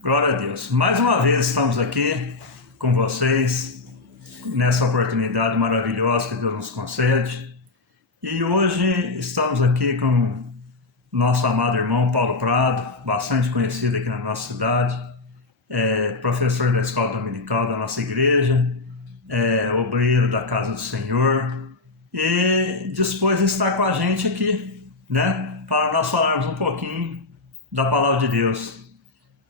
Glória a Deus. Mais uma vez estamos aqui com vocês nessa oportunidade maravilhosa que Deus nos concede. E hoje estamos aqui com nosso amado irmão Paulo Prado, bastante conhecido aqui na nossa cidade, professor da escola dominical da nossa igreja, obreiro da casa do Senhor e dispôs a estar com a gente aqui, né, para nós falarmos um pouquinho da palavra de Deus.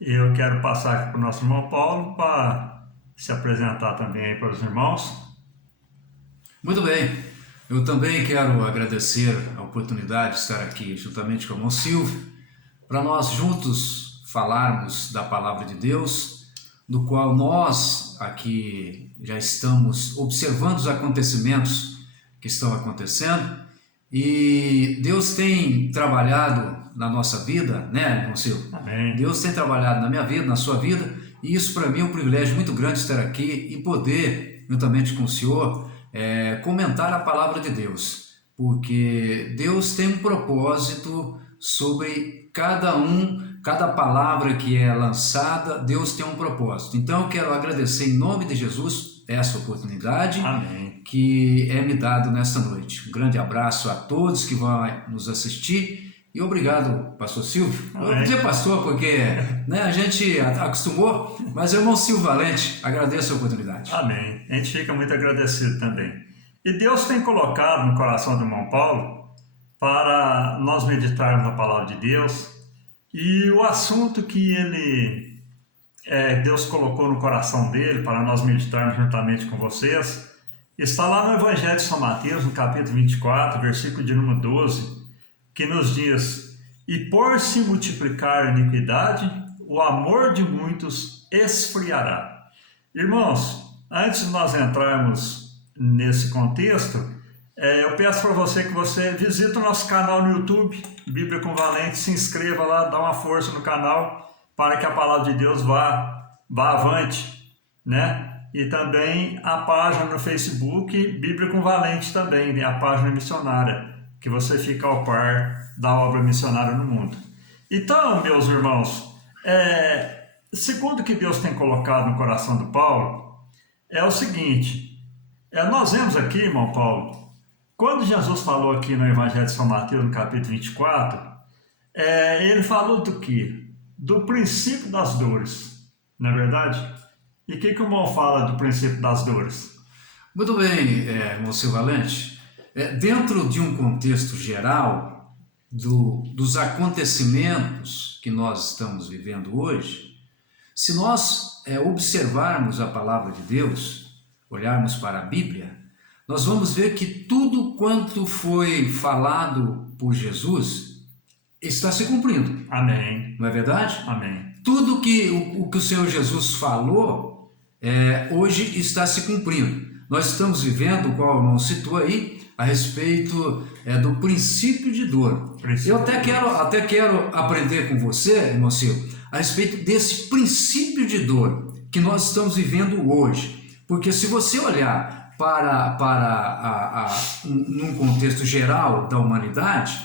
E eu quero passar aqui para o nosso irmão Paulo para se apresentar também aí para os irmãos. Muito bem, eu também quero agradecer a oportunidade de estar aqui juntamente com o irmão Silvio, para nós juntos falarmos da palavra de Deus, do qual nós aqui já estamos observando os acontecimentos que estão acontecendo, e Deus tem trabalhado na nossa vida, né, irmão Silvio? Amém. Deus tem trabalhado na minha vida, na sua vida, e isso para mim é um privilégio muito grande estar aqui e poder, juntamente com o Senhor, comentar a palavra de Deus, porque Deus tem um propósito sobre cada palavra que é lançada, Deus tem um propósito. Então eu quero agradecer em nome de Jesus essa oportunidade. Amém. Que é me dado nesta noite. Um grande abraço a todos que vão nos assistir e obrigado, pastor Silvio. Eu vou dizer pastor porque a gente acostumou, mas é o irmão Silvio Valente, agradeço a oportunidade. Amém. A gente fica muito agradecido também. E Deus tem colocado no coração do irmão Paulo para nós meditarmos na palavra de Deus, e o assunto que Deus colocou no coração dele para nós meditarmos juntamente com vocês está lá no Evangelho de São Mateus, no capítulo 24, versículo de número 12, que nos diz: e por se multiplicar a iniquidade, o amor de muitos esfriará. Irmãos, antes de nós entrarmos nesse contexto, eu peço para você que você visite o nosso canal no YouTube, Bíblia com Valente, se inscreva lá, dá uma força no canal para que a palavra de Deus vá avante, né? E também a página no Facebook, Bíblia com Valente também, a página missionária, que você fica ao par da obra missionária no mundo. Então, meus irmãos, segundo o que Deus tem colocado no coração do Paulo, é o seguinte, nós vemos aqui, irmão Paulo, quando Jesus falou aqui no Evangelho de São Mateus, no capítulo 24, ele falou do quê? Do princípio das dores, não é verdade? E o que o irmão fala do princípio das dores? Muito bem, irmão Silvio Valente. Dentro de um contexto geral dos acontecimentos que nós estamos vivendo hoje, se nós observarmos a palavra de Deus, olharmos para a Bíblia, nós vamos ver que tudo quanto foi falado por Jesus está se cumprindo. Amém. Não é verdade? Amém. Tudo que o Senhor Jesus falou hoje está se cumprindo. Nós estamos vivendo, qual o irmão citou aí, a respeito do princípio de dor. Eu até quero aprender com você, irmão Silvio, a respeito desse princípio de dor que nós estamos vivendo hoje. Porque se você olhar num contexto geral da humanidade,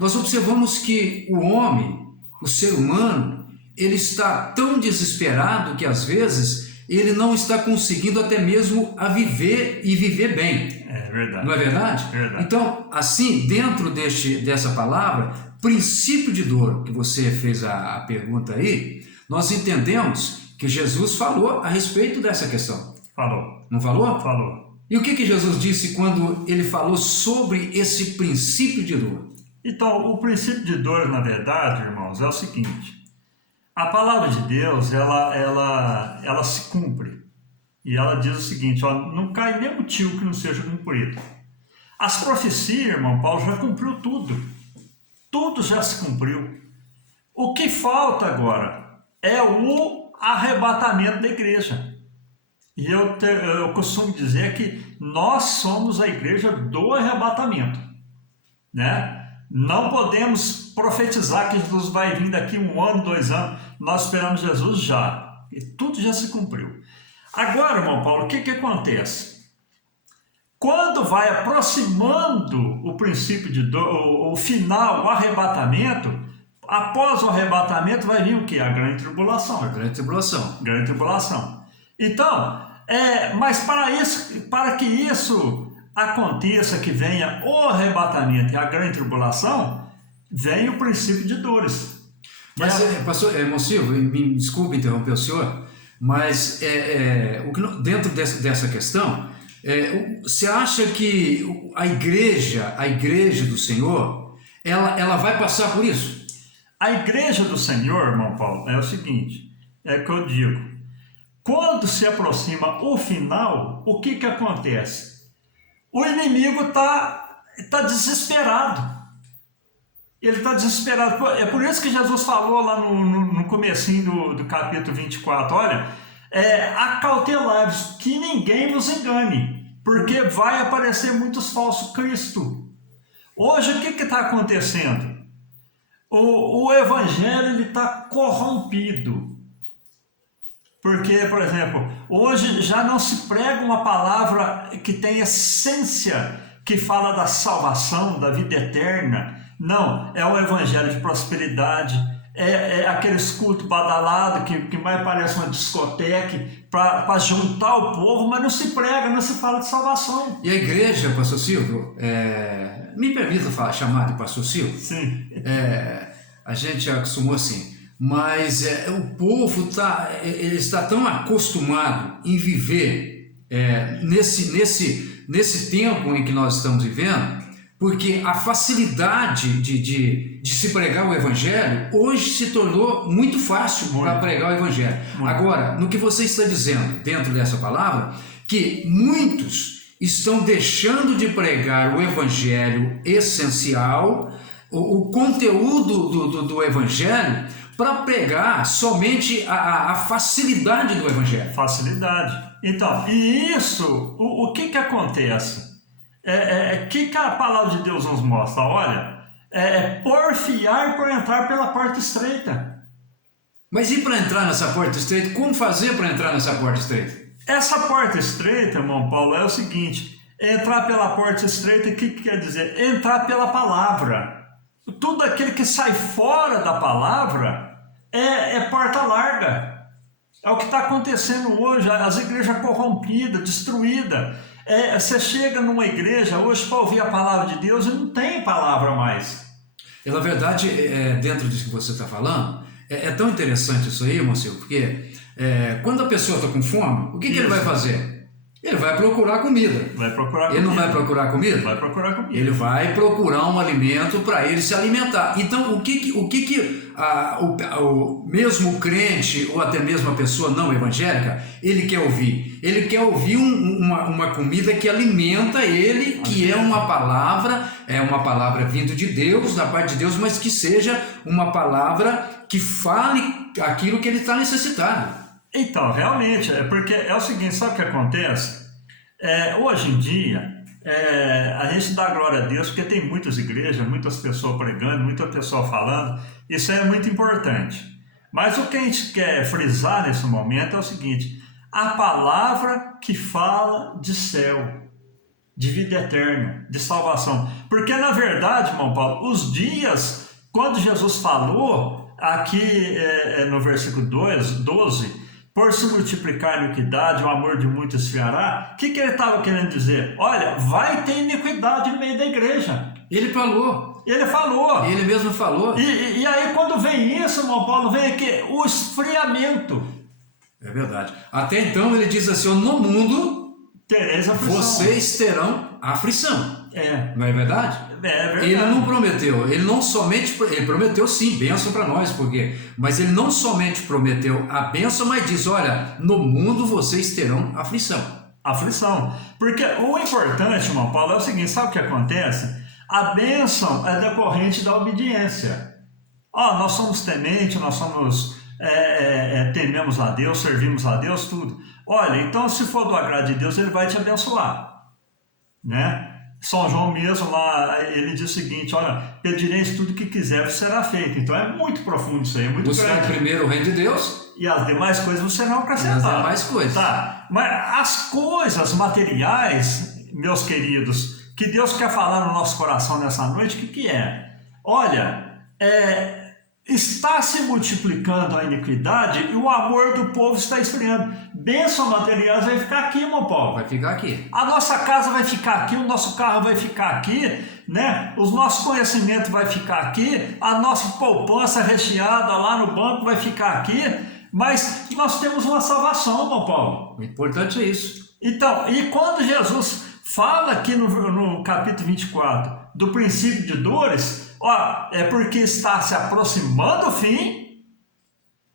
nós observamos que o homem, o ser humano, ele está tão desesperado que às vezes ele não está conseguindo até mesmo a viver e viver bem. É verdade. Não é verdade? Verdade. Então, assim, dentro dessa palavra, princípio de dor, que você fez a pergunta aí, nós entendemos que Jesus falou a respeito dessa questão. Falou. Não falou? Falou. E o que Jesus disse quando ele falou sobre esse princípio de dor? Então, o princípio de dor, na verdade, irmãos, é o seguinte: a palavra de Deus, ela se cumpre. E ela diz o seguinte, não cai nenhum tio que não seja cumprido. As profecias, irmão Paulo, já cumpriu tudo. Tudo já se cumpriu. O que falta agora é o arrebatamento da igreja. E eu costumo dizer que nós somos a igreja do arrebatamento, né? Não podemos profetizar que Jesus vai vir daqui 1 ano, 2 anos. Nós esperamos Jesus já. E tudo já se cumpriu. Agora, irmão Paulo, o que acontece? Quando vai aproximando o princípio de dor, o final, o arrebatamento, após o arrebatamento vai vir o quê? A grande tribulação. A grande tribulação. Grande tribulação. Então, mas para que isso aconteça, que venha o arrebatamento e a grande tribulação, vem o princípio de dores. Mas, pastor, irmão Silvio, me desculpe interromper o senhor, mas dentro dessa questão, você acha que a igreja do Senhor, ela vai passar por isso? A igreja do Senhor, irmão Paulo, é o seguinte, é o que eu digo, quando se aproxima o final, o que acontece? O inimigo está desesperado. Ele está desesperado. É por isso que Jesus falou lá no comecinho do capítulo 24, olha, acautelai-vos, que ninguém vos engane, porque vai aparecer muitos falsos cristos. Hoje o que está acontecendo? O evangelho está corrompido. Porque, por exemplo, hoje já não se prega uma palavra que tem essência, que fala da salvação, da vida eterna. Não, é o evangelho de prosperidade, é aqueles cultos badalados que mais parece uma discoteca para juntar o povo, mas não se prega, não se fala de salvação. E a igreja, pastor Silvio, me permita chamar de pastor Silvio? Sim. A gente acostumou assim. Mas o povo está tão acostumado em viver nesse tempo em que nós estamos vivendo, porque a facilidade de se pregar o evangelho hoje se tornou muito fácil para pregar o evangelho. Agora, no que você está dizendo dentro dessa palavra, que muitos estão deixando de pregar o evangelho essencial, o conteúdo do evangelho, para pregar somente a facilidade do evangelho. Facilidade. Então, e isso, o que acontece? Que a palavra de Deus nos mostra? Olha, porfiar e por entrar pela porta estreita. Mas e para entrar nessa porta estreita? Como fazer para entrar nessa porta estreita? Essa porta estreita, irmão Paulo, é o seguinte: entrar pela porta estreita, o que quer dizer? Entrar pela palavra. Tudo aquele que sai fora da palavra é porta larga. É o que está acontecendo hoje, as igrejas corrompidas, destruídas. Você chega numa igreja hoje para ouvir a palavra de Deus e não tem palavra mais. E na verdade, dentro disso que você está falando, é tão interessante isso aí, irmão Silvio, porque quando a pessoa está com fome, o que ele vai fazer? Ele vai procurar comida. Ele não vai procurar comida? Vai procurar comida. Ele vai procurar um alimento para ele se alimentar. Então, o que o mesmo crente ou até mesmo a pessoa não evangélica, ele quer ouvir? Ele quer ouvir uma comida que alimenta ele, que é uma palavra vinda de Deus, da parte de Deus, mas que seja uma palavra que fale aquilo que ele está necessitado. Então, realmente, porque é o seguinte, sabe o que acontece? Hoje em dia, a gente dá glória a Deus porque tem muitas igrejas, muitas pessoas pregando, muita pessoa falando, isso é muito importante. Mas o que a gente quer frisar nesse momento é o seguinte: a palavra que fala de céu, de vida eterna, de salvação. Porque na verdade, irmão Paulo, os dias, quando Jesus falou, aqui no versículo 12, por se multiplicar a iniquidade, o amor de muitos esfriará, o que ele estava querendo dizer? Olha, vai ter iniquidade no meio da igreja. Ele falou. Ele mesmo falou. E aí quando vem isso, irmão Paulo, vem aqui o esfriamento. É verdade. Até então ele diz assim: no mundo tereis aflição. Vocês terão aflição. Não é verdade? É verdade. Ele não prometeu, ele prometeu sim, bênção para nós, mas ele não somente prometeu a bênção, mas diz: olha, no mundo vocês terão aflição. Aflição. Porque o importante, irmão Paulo, é o seguinte: sabe o que acontece? A bênção é decorrente da obediência. Nós somos tementes, nós somos tememos a Deus, servimos a Deus, tudo. Olha, então se for do agrado de Deus, ele vai te abençoar, né? São João mesmo lá, ele diz o seguinte: olha, pedireis tudo que quiser, será feito. Então é muito profundo isso aí, é muito grande. Buscar primeiro o reino de Deus, e as demais coisas você não acrescentar. As demais coisas. Tá. Mas as coisas materiais, meus queridos, que Deus quer falar no nosso coração nessa noite, o que é? Olha, está se multiplicando a iniquidade e o amor do povo está esfriando. Bênção materiais vai ficar aqui, meu povo. Vai ficar aqui. A nossa casa vai ficar aqui, o nosso carro vai ficar aqui, né? Os nossos conhecimentos vai ficar aqui, a nossa poupança recheada lá no banco vai ficar aqui, mas nós temos uma salvação, meu povo. O importante é isso. Então, e quando Jesus fala aqui no capítulo 24 do princípio de dores, ó, é porque está se aproximando o fim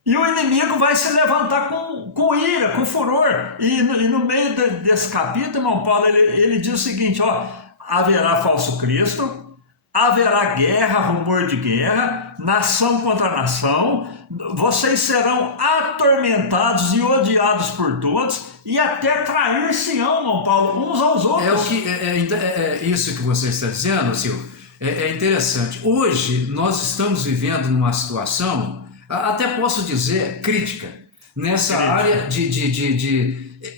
e o inimigo vai se levantar com ira, com furor. E no meio desse capítulo, irmão Paulo, ele diz o seguinte, ó, haverá falso Cristo, haverá guerra, rumor de guerra, nação contra nação, vocês serão atormentados e odiados por todos, e até trair-se-ão, irmão Paulo, uns aos outros. É isso que você está dizendo, Silvio. É interessante. Hoje nós estamos vivendo numa situação, até posso dizer, crítica, nessa área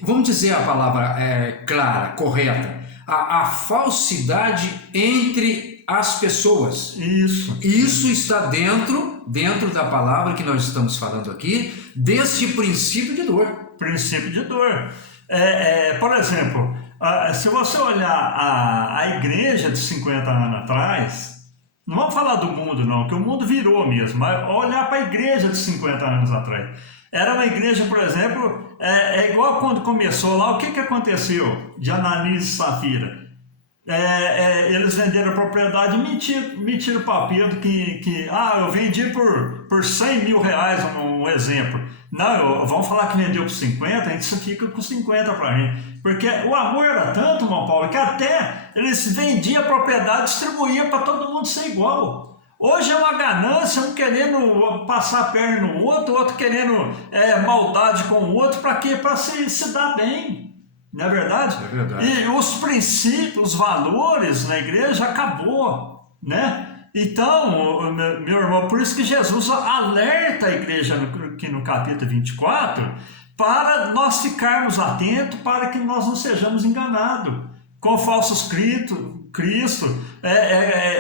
vamos dizer a palavra clara, correta, a falsidade entre as pessoas. Isso está dentro da palavra que nós estamos falando aqui, deste princípio de dor. Princípio de dor. Por exemplo, se você olhar a igreja de 50 anos atrás, não vamos falar do mundo não, que o mundo virou mesmo, mas olhar para a igreja de 50 anos atrás. Era uma igreja, por exemplo, igual quando começou lá, o que aconteceu de Ananias e Safira? Eles venderam a propriedade e mentiram para Pedro que eu vendi por 100 mil reais, um exemplo. Não, vamos falar que vendeu por 50, a gente só fica com 50 para a gente. Porque o amor era tanto, irmão Paulo, que até eles vendiam a propriedade, distribuíam para todo mundo ser igual. Hoje é uma ganância, um querendo passar a perna no outro, outro querendo maldade com o outro, para quê? Para se dar bem. Não é verdade? É verdade. E os princípios, os valores na igreja acabou, né? Então, meu irmão, por isso que Jesus alerta a igreja aqui no capítulo 24, para nós ficarmos atentos, para que nós não sejamos enganados com falsos Cristo,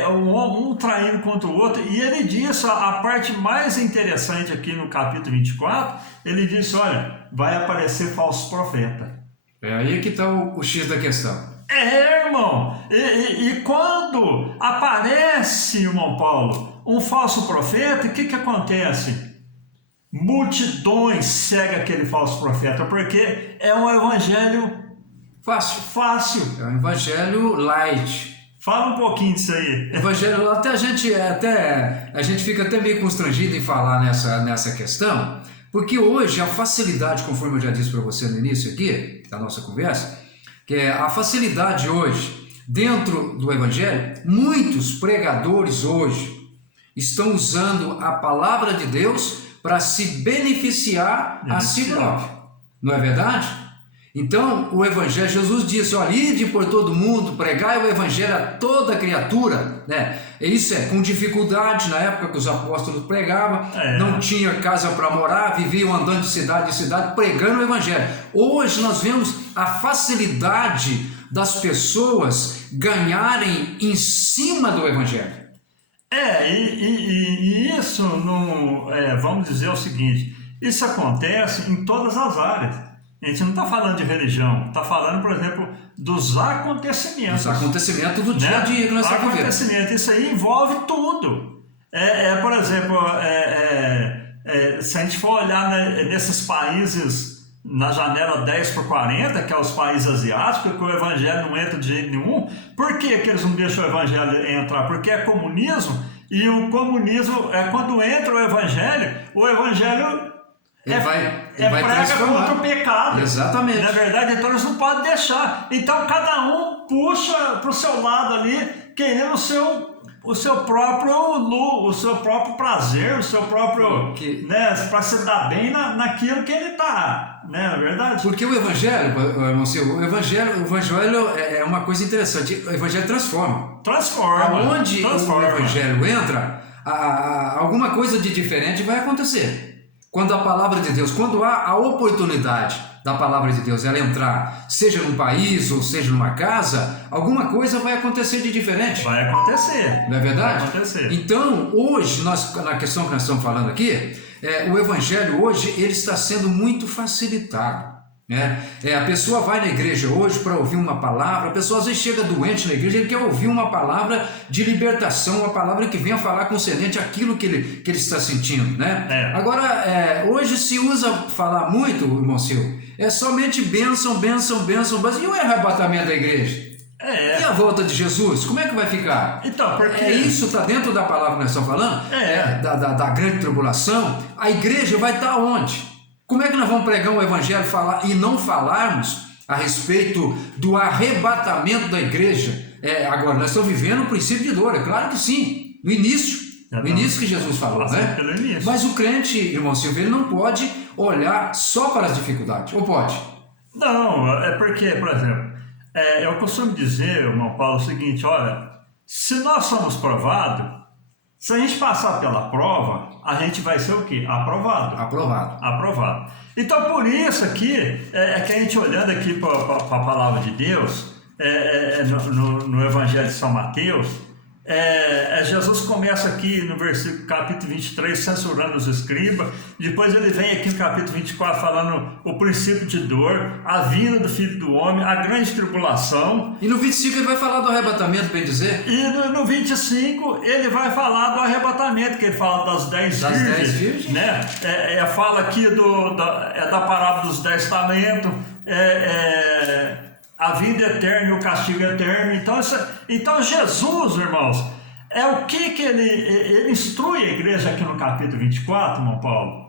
um traindo contra o outro. E ele diz, a parte mais interessante aqui no capítulo 24, ele diz, olha, vai aparecer falso profeta. É aí que está o X da questão. Irmão, e quando aparece, irmão Paulo, um falso profeta, o que acontece? Multidões seguem aquele falso profeta, porque é um evangelho fácil. É um evangelho light. Fala um pouquinho disso aí. Evangelho, a gente fica até meio constrangido em falar nessa questão, porque hoje a facilidade, conforme eu já disse para você no início aqui da nossa conversa, que é a facilidade hoje, dentro do Evangelho, muitos pregadores hoje estão usando a palavra de Deus para se beneficiar a si próprio. Não é verdade? Então, o Evangelho, Jesus disse, olha, ide por todo mundo, pregai o Evangelho a toda criatura, né? E isso com dificuldade, na época que os apóstolos pregavam, não tinha casa para morar, viviam andando de cidade em cidade, pregando o Evangelho. Hoje nós vemos a facilidade das pessoas ganharem em cima do Evangelho. E isso, vamos dizer o seguinte, isso acontece em todas as áreas. A gente não está falando de religião, está falando, por exemplo, dos acontecimentos. Os acontecimentos do dia a dia que nós estamos vivendo. Isso aí envolve tudo. Por exemplo, se a gente for olhar nesses países na janela 10/40, que é os países asiáticos, que o evangelho não entra de jeito nenhum. Por que eles não deixam o evangelho entrar? Porque é comunismo, e o comunismo, quando entra o evangelho vai prega transformar contra o pecado. Exatamente. Na verdade, então eles não podem deixar. Então cada um puxa para o seu lado ali, querendo o seu próprio prazer, o seu próprio, para se dar bem naquilo que ele está, né? Na verdade. Porque o evangelho, irmão Silvio, o evangelho é uma coisa interessante. O evangelho transforma. Aonde o evangelho entra, alguma coisa de diferente vai acontecer. Quando a palavra de Deus, quando há a oportunidade da palavra de Deus ela entrar, seja num país ou seja numa casa, alguma coisa vai acontecer de diferente. Vai acontecer. Não é verdade? Vai acontecer. Então, hoje, na questão que nós estamos falando aqui, o evangelho hoje ele está sendo muito facilitado. Né? A pessoa vai na igreja hoje para ouvir uma palavra, a pessoa às vezes chega doente na igreja, ele quer ouvir uma palavra de libertação, uma palavra que venha falar concernente àquilo que ele está sentindo. Né? Agora, hoje se usa falar muito, irmão Silvio, é somente bênção, bênção, bênção, e o arrebatamento da igreja? E a volta de Jesus? Como é que vai ficar? Então, porque... Isso está dentro da palavra que nós estamos falando? Da grande tribulação. A igreja vai estar onde? Como é que nós vamos pregar um evangelho e não falarmos a respeito do arrebatamento da igreja? Agora, nós estamos vivendo o princípio de dor, é claro que sim, no início que Jesus falou, né? Mas o crente, irmão Silvio, ele não pode olhar só para as dificuldades, ou pode? Não, é porque, por exemplo, eu costumo dizer, irmão Paulo, o seguinte, olha, se nós somos provados, se a gente passar pela prova, a gente vai ser o quê? Aprovado. Aprovado. Então, por isso aqui, que a gente olhando aqui para a palavra de Deus, no Evangelho de São Mateus, Jesus começa aqui no versículo capítulo 23, censurando os escribas, depois ele vem aqui no capítulo 24 falando o princípio de dor, a vinda do Filho do Homem, a grande tribulação. E no 25 ele vai falar do arrebatamento, bem dizer? E no 25 ele vai falar do arrebatamento, que ele fala das 10 virgens, né? Fala aqui da parábola dos 10 talentos, a vida eterna e o castigo eterno. Então Jesus, irmãos, o que ele instrui a igreja aqui no capítulo 24, irmão Paulo?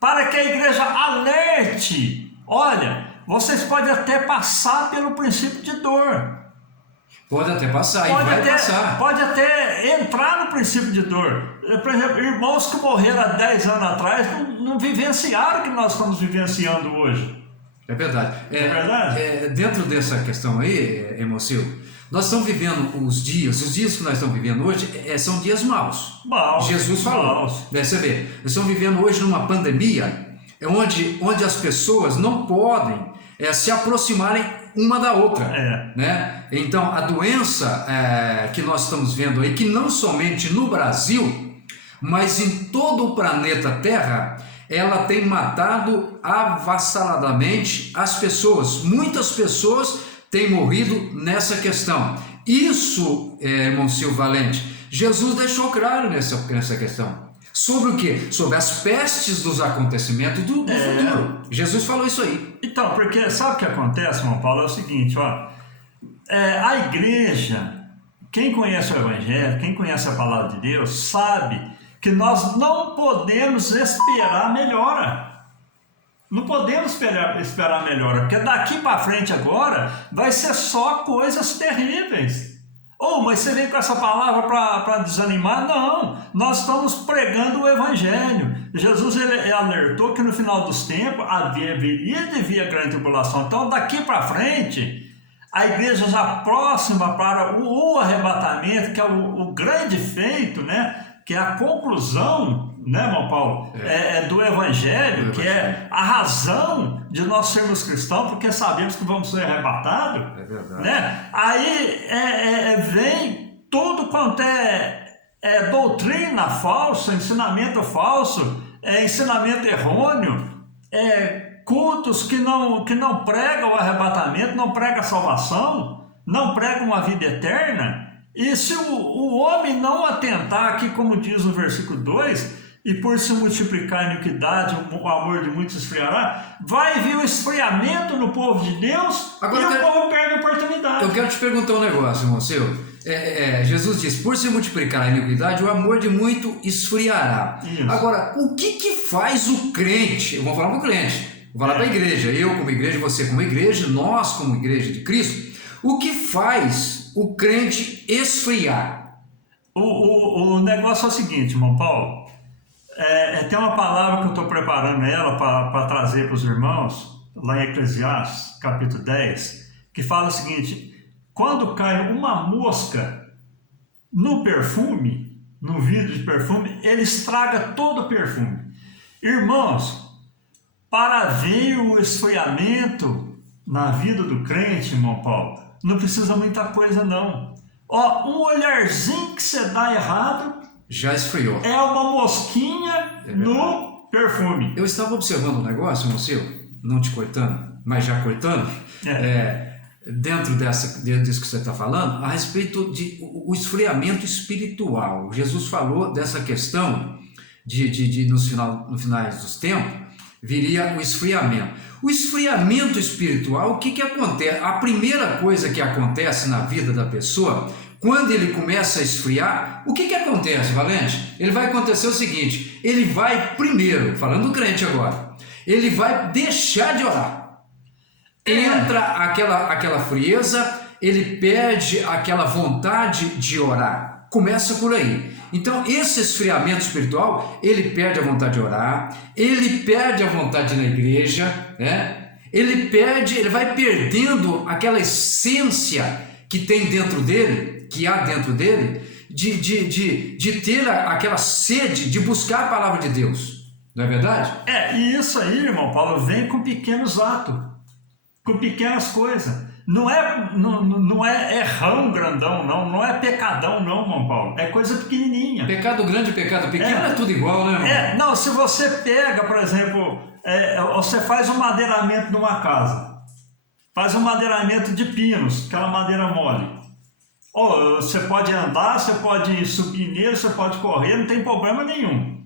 Para que a igreja alerte, olha, vocês podem até passar pelo princípio de dor. Pode até passar, vai passar. Pode até entrar no princípio de dor. Por exemplo, irmãos que morreram há 10 anos atrás não vivenciaram o que nós estamos vivenciando hoje. É verdade. Dentro dessa questão aí, irmão Silvio, nós estamos vivendo os dias que nós estamos vivendo hoje são dias maus. Jesus falou. Você vê, nós estamos vivendo hoje numa pandemia onde as pessoas não podem se aproximarem uma da outra. Né? Então, a doença que nós estamos vendo aí, que não somente no Brasil, mas em todo o planeta Terra, ela tem matado avassaladamente as pessoas. Muitas pessoas têm morrido nessa questão. Isso, irmão Silvio Valente, Jesus deixou claro nessa questão. Sobre o quê? Sobre as pestes dos acontecimentos do futuro. Jesus falou isso aí. Então, porque sabe o que acontece, irmão Paulo? É o seguinte, ó. A igreja, quem conhece o Evangelho, quem conhece a palavra de Deus, sabe que nós não podemos esperar melhora. Não podemos esperar melhora, porque daqui para frente agora vai ser só coisas terríveis. Mas você vem com essa palavra para desanimar? Não, nós estamos pregando o Evangelho. Jesus ele alertou que no final dos tempos haveria de vir a grande tribulação. Então daqui para frente, a igreja já próxima para o arrebatamento, que é o grande feito, né? Que é a conclusão, né, irmão Paulo, do Evangelho, que é a razão de nós sermos cristãos, porque sabemos que vamos ser arrebatados. É verdade. Né? Aí vem tudo quanto é doutrina falsa, ensinamento falso, ensinamento errôneo, cultos que não pregam o arrebatamento, não pregam a salvação, não pregam uma vida eterna. E se o homem não atentar aqui, como diz no versículo 2, e por se multiplicar a iniquidade, o amor de muitos esfriará, vai vir o esfriamento no povo de Deus. Agora, o povo perde a oportunidade. Eu quero te perguntar um negócio, irmão Silvio. Jesus diz, por se multiplicar a iniquidade, o amor de muito esfriará. Isso. Agora, o que faz o crente? Eu vou falar para o crente, vou falar para a igreja, eu como igreja, você como igreja, nós como igreja de Cristo, o que faz o crente esfriar? O negócio é o seguinte, irmão Paulo, tem uma palavra que eu estou preparando ela para trazer para os irmãos, lá em Eclesiastes, capítulo 10, que fala o seguinte: quando cai uma mosca no perfume, no vidro de perfume, ele estraga todo o perfume. Irmãos, para ver o esfriamento na vida do crente, irmão Paulo, não precisa muita coisa não. Ó, um olharzinho que você dá errado já esfriou. É uma mosquinha no perfume. Eu estava observando um negócio, Monsil, não te cortando, mas já cortando, dentro disso que você está falando, a respeito de o esfriamento espiritual. Jesus falou dessa questão de no finais dos tempos, viria o esfriamento. O esfriamento espiritual, o que acontece? A primeira coisa que acontece na vida da pessoa, quando ele começa a esfriar, o que acontece, Valente? Ele vai acontecer o seguinte, ele vai primeiro, falando do crente agora, ele vai deixar de orar. Entra aquela frieza, ele perde aquela vontade de orar. Começa por aí. Então, esse esfriamento espiritual, ele perde a vontade de orar, ele perde a vontade de ir na igreja, né? Ele vai perdendo aquela essência que tem dentro dele, que há dentro dele, de ter aquela sede de buscar a palavra de Deus. Não é verdade? E isso aí, irmão Paulo, vem com pequenos atos, com pequenas coisas. Não é errão grandão, não é pecadão, não, irmão Paulo. É coisa pequenininha. Pecado grande e pecado pequeno é tudo igual, né, irmão? Não, se você pega, por exemplo, você faz um madeiramento numa casa, faz um madeiramento de pinos, aquela madeira mole. Você pode andar, você pode subir nele, você pode correr, não tem problema nenhum.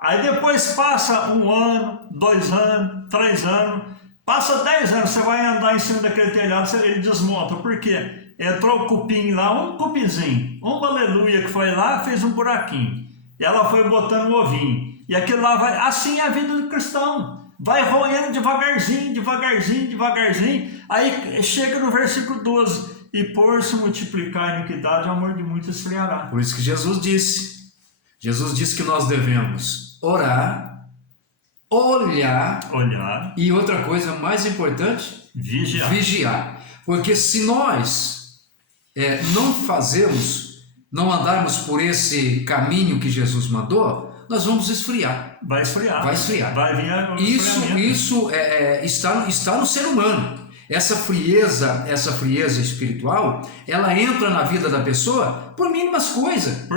Aí depois passa 1 ano, 2 anos, 3 anos... Passa 10 anos, você vai andar em cima daquele telhado, ele desmonta. Por quê? Entrou o cupim lá, um cupinzinho, uma aleluia que foi lá, fez um buraquinho. E ela foi botando um ovinho. E aquilo lá vai... Assim é a vida do cristão. Vai roendo devagarzinho, devagarzinho, devagarzinho. Aí chega no versículo 12. E por se multiplicar a iniquidade, o amor de muitos esfriará. Por isso que Jesus disse. Jesus disse que nós devemos orar, olhar e outra coisa mais importante, vigiar. Porque se nós não andarmos por esse caminho que Jesus mandou, nós vamos esfriar. Vai esfriar. Vai vir isso está no ser humano. Essa frieza espiritual, ela entra na vida da pessoa por mínimas coisas.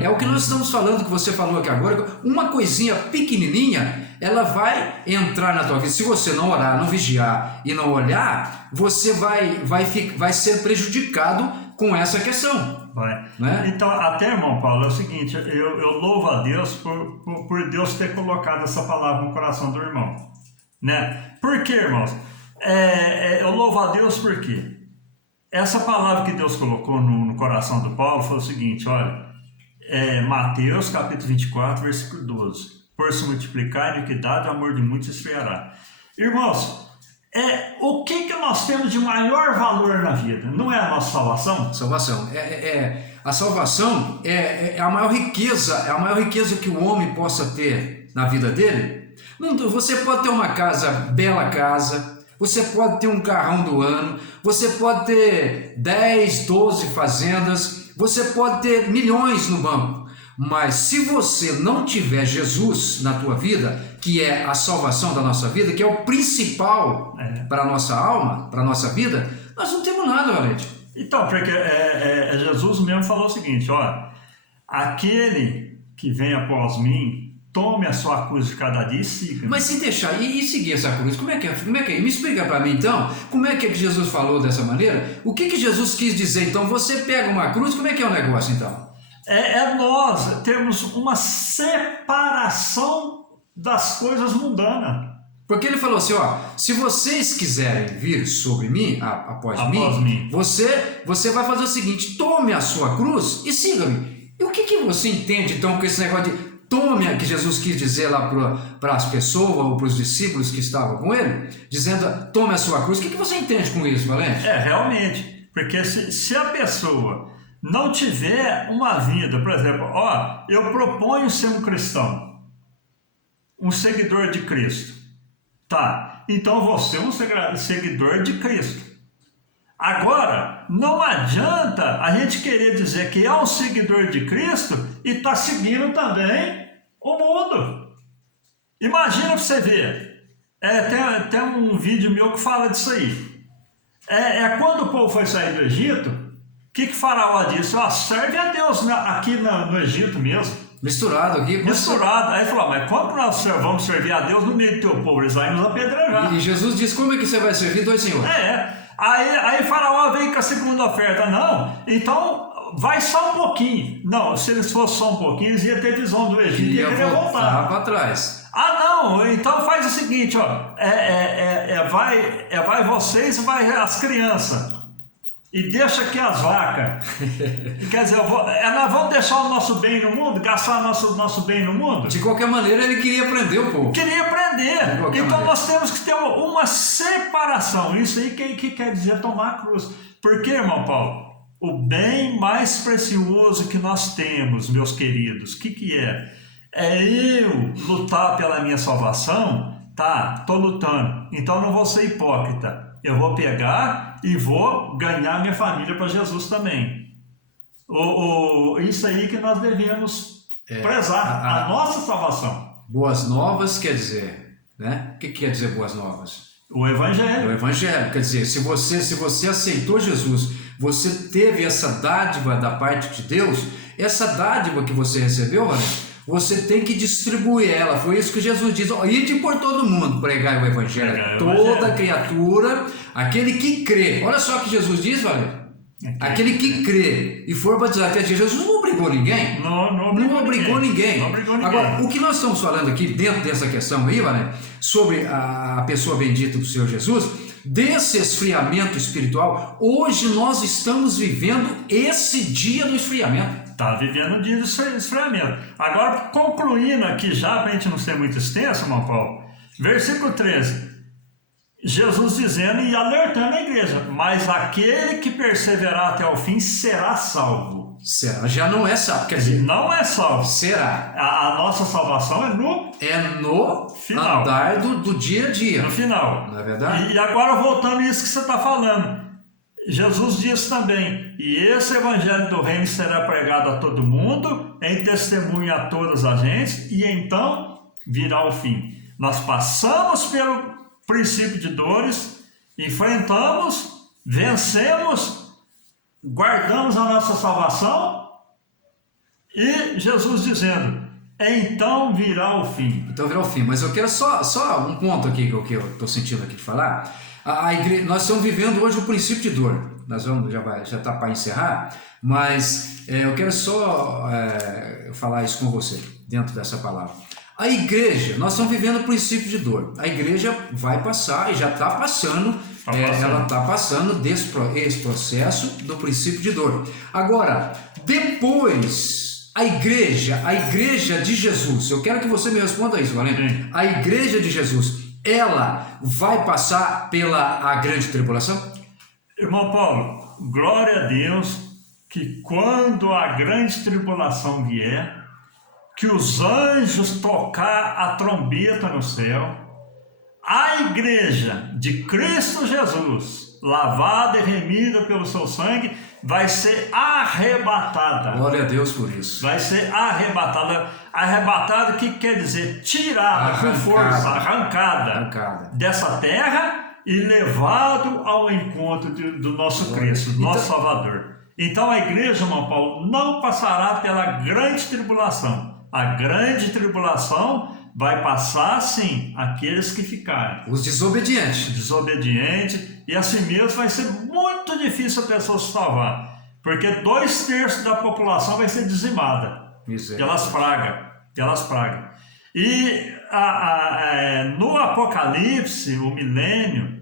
É o que nós estamos falando, que você falou aqui agora, uma coisinha pequenininha, ela vai entrar na tua vida. Se você não orar, não vigiar e não olhar, você vai ser prejudicado com essa questão. Né? Então, até, irmão Paulo, é o seguinte, eu louvo a Deus por Deus ter colocado essa palavra no coração do irmão. Né? Por quê, irmãos? Eu louvo a Deus porque essa palavra que Deus colocou no coração do Paulo foi o seguinte, olha, Mateus capítulo 24, versículo 12, por se multiplicar a iniquidade, o amor de muitos esfriará. Irmãos, o que nós temos de maior valor na vida? Não é a nossa salvação? Salvação. A salvação é a maior riqueza que o homem possa ter na vida dele. Você pode ter uma bela casa, você pode ter um carrão do ano, você pode ter 10, 12 fazendas, você pode ter milhões no banco, mas se você não tiver Jesus na tua vida, que é a salvação da nossa vida, que é o principal para a nossa alma, para a nossa vida, nós não temos nada, Valente. Então, porque Jesus mesmo falou o seguinte, olha, aquele que vem após mim, tome a sua cruz de cada dia e siga. Mas se deixar e seguir essa cruz, como é que é? Me explica para mim então, como é que Jesus falou dessa maneira? O que Jesus quis dizer? Então, você pega uma cruz, como é que é o negócio então? Nós temos uma separação das coisas mundanas. Porque ele falou assim, se vocês quiserem vir sobre mim, após mim, você vai fazer o seguinte, tome a sua cruz e siga-me. E o que você entende então com esse negócio de tome, que Jesus quis dizer lá para as pessoas ou para os discípulos que estavam com ele, dizendo tome a sua cruz? O que você entende com isso, Valente? Realmente, porque se a pessoa não tiver uma vida, por exemplo, eu proponho ser um cristão, um seguidor de Cristo, tá, então você é um seguidor de Cristo. Agora, não adianta a gente querer dizer que é um seguidor de Cristo e está seguindo também o mundo. Imagina para você ver, Tem um vídeo meu que fala disso aí. Quando o povo foi sair do Egito, o que Faraó disse? Serve a Deus aqui no Egito mesmo. Misturado aqui. Misturado. Aí falou, mas como que nós vamos servir a Deus no meio do teu povo? Eles vão nos apedrejar. E Jesus disse, como é que você vai servir dois senhores? Aí Faraó veio com a segunda oferta. Não, então vai só um pouquinho. Não, se eles fossem só um pouquinho, eles iam ter visão do Egito e querer voltar para trás. Não, então faz o seguinte, vai vocês e vai as crianças. E deixa aqui as vacas. Quer dizer, nós vamos deixar o nosso bem no mundo, gastar nosso bem no mundo? De qualquer maneira, ele queria prender o povo. Queria prender. Então nós temos que ter uma separação. Isso aí que quer dizer tomar a cruz. Por quê, irmão Paulo? O bem mais precioso que nós temos, meus queridos, o que é? É eu lutar pela minha salvação? Tá, tô lutando. Então não vou ser hipócrita. Eu vou pegar e vou ganhar minha família para Jesus também. Isso aí que nós devemos prezar, a nossa salvação. Boas novas quer dizer, né? O que quer dizer boas novas? O Evangelho. O Evangelho, quer dizer, se você aceitou Jesus, você teve essa dádiva da parte de Deus, essa dádiva que você recebeu, você tem que distribuir ela. Foi isso que Jesus diz: ide por todo mundo, pregar o Evangelho. Toda criatura, aquele que crê. Olha só o que Jesus diz, Valério. Aquele que crê e for batizado. Quer dizer, Jesus não obrigou ninguém. Não obrigou ninguém. Agora, o que nós estamos falando aqui dentro dessa questão aí, Valério, sobre a pessoa bendita do Senhor Jesus, desse esfriamento espiritual, hoje nós estamos vivendo esse dia do esfriamento. Está vivendo o dia do esfriamento. Agora, concluindo aqui já, para a gente não ser muito extenso, irmão Paulo, versículo 13, Jesus dizendo e alertando a igreja, mas aquele que perseverar até o fim será salvo. Será? Já não é salvo, quer dizer, não é salvo. Será? A nossa salvação é no final. Andar do dia a dia. No final. Não é verdade? E agora voltando a isso que você está falando, Jesus disse também, e esse evangelho do reino será pregado a todo mundo, em testemunho a todas as gentes, e então virá o fim. Nós passamos pelo princípio de dores, enfrentamos, vencemos, guardamos a nossa salvação, e Jesus dizendo, então virá o fim. Então virá o fim, mas eu quero só um ponto aqui que eu estou sentindo aqui de falar. A igreja, nós estamos vivendo hoje o princípio de dor. Nós vamos, já está para encerrar, mas eu quero só falar isso com você, dentro dessa palavra. A igreja, nós estamos vivendo o princípio de dor. A igreja vai passar e já está passando, ela está passando esse processo do princípio de dor. Agora, depois, a igreja de Jesus, eu quero que você me responda isso, Valente. A igreja de Jesus, ela vai passar pela grande tribulação? Irmão Paulo, glória a Deus que quando a grande tribulação vier, que os anjos tocar a trombeta no céu, a igreja de Cristo Jesus, lavada e remida pelo seu sangue, vai ser arrebatada. Glória a Deus por isso. Vai ser arrebatada. Arrebatada, o que quer dizer? Tirada com força, arrancada dessa terra e levado ao encontro do nosso Cristo, do nosso Salvador. Então a igreja, irmão Paulo, não passará pela grande tribulação. A grande tribulação vai passar, sim, aqueles que ficarem. Os desobedientes. E assim mesmo vai ser muito difícil a pessoa se salvar. Porque 2/3 da população vai ser dizimada pelas pragas. E no Apocalipse, o milênio,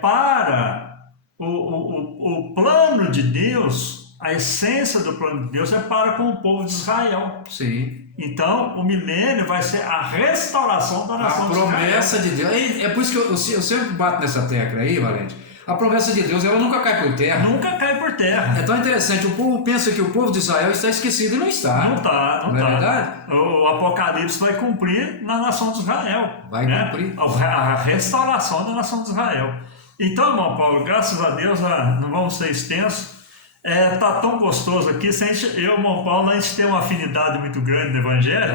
para o plano de Deus. A essência do plano de Deus é para com o povo de Israel. Sim. Então, o milênio vai ser a restauração da nação de Israel. A promessa de Deus. É por isso que eu sempre bato nessa tecla aí, Valente. A promessa de Deus, ela nunca cai por terra. Nunca cai por terra. É tão interessante. O povo pensa que o povo de Israel está esquecido e não está. Não está. Não é verdade? O Apocalipse vai cumprir na nação de Israel. Vai cumprir. A restauração da nação de Israel. Então, irmão Paulo, graças a Deus, não vamos ser extensos. Tá tão gostoso aqui, se eu e o irmão Paulo, a gente tem uma afinidade muito grande no Evangelho.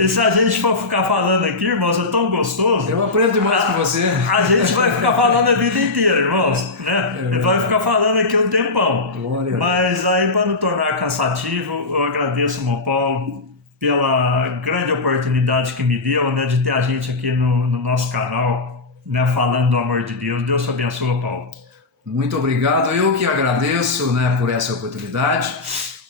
E se a gente for ficar falando aqui, irmãos, é tão gostoso. Eu aprendo demais com você. A gente vai ficar falando a vida inteira, irmãos, né? Vai ficar falando aqui um tempão. Glória. Mas aí, para não tornar cansativo, eu agradeço, irmão Paulo, pela grande oportunidade que me deu, né, de ter a gente aqui no nosso canal, né, falando do amor de Deus. Deus te abençoe, Paulo. Muito obrigado, eu que agradeço, né, por essa oportunidade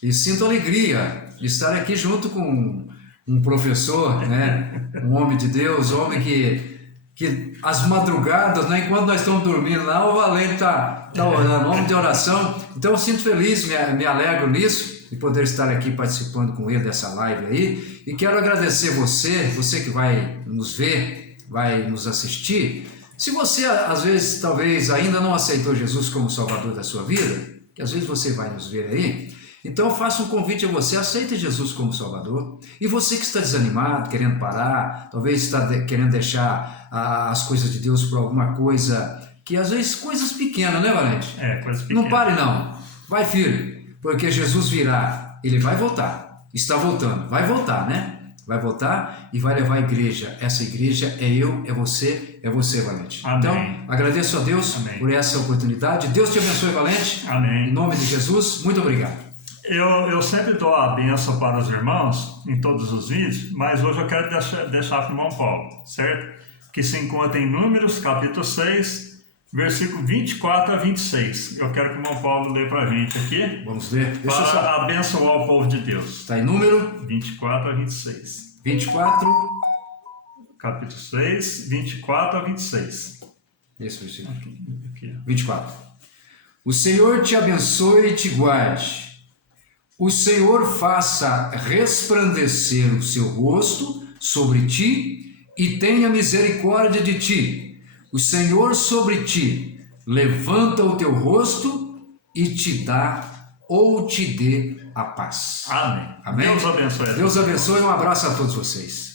e sinto alegria de estar aqui junto com um professor, né, um homem de Deus, um homem que às madrugadas, né, enquanto nós estamos dormindo lá, o Valente está orando, homem de oração. Então eu sinto feliz, me alegro nisso, de poder estar aqui participando com ele dessa live aí, e quero agradecer você que vai nos ver, vai nos assistir. Se você, às vezes, talvez ainda não aceitou Jesus como Salvador da sua vida, que às vezes você vai nos ver aí, então eu faço um convite a você, aceite Jesus como Salvador. E você que está desanimado, querendo parar, talvez está querendo deixar as coisas de Deus por alguma coisa, que às vezes coisas pequenas, né, Valente? Coisas pequenas. Não pare não, vai firme, porque Jesus virá, ele vai voltar, está voltando, vai voltar, né? Vai voltar e vai levar a igreja. Essa igreja é eu, é você, Valente. Amém. Então, agradeço a Deus por essa oportunidade. Deus te abençoe, Valente. Amém. Em nome de Jesus, muito obrigado. Eu sempre dou a bênção para os irmãos em todos os vídeos, mas hoje eu quero deixar para o irmão Paulo, certo? Que se encontra em Números, capítulo 6, versículo 24 a 26. Eu quero que o irmão Paulo lê para a gente aqui. Vamos ler. Para abençoar o povo de Deus. Está em Número 24 a 26. 24. Capítulo 6, 24 a 26. Esse versículo. Aqui. 24. O Senhor te abençoe e te guarde. O Senhor faça resplandecer o seu rosto sobre ti e tenha misericórdia de ti. O Senhor sobre ti levanta o teu rosto e te dá ou te dê a paz. Amém. Amém? Deus abençoe. Deus abençoe e um abraço a todos vocês.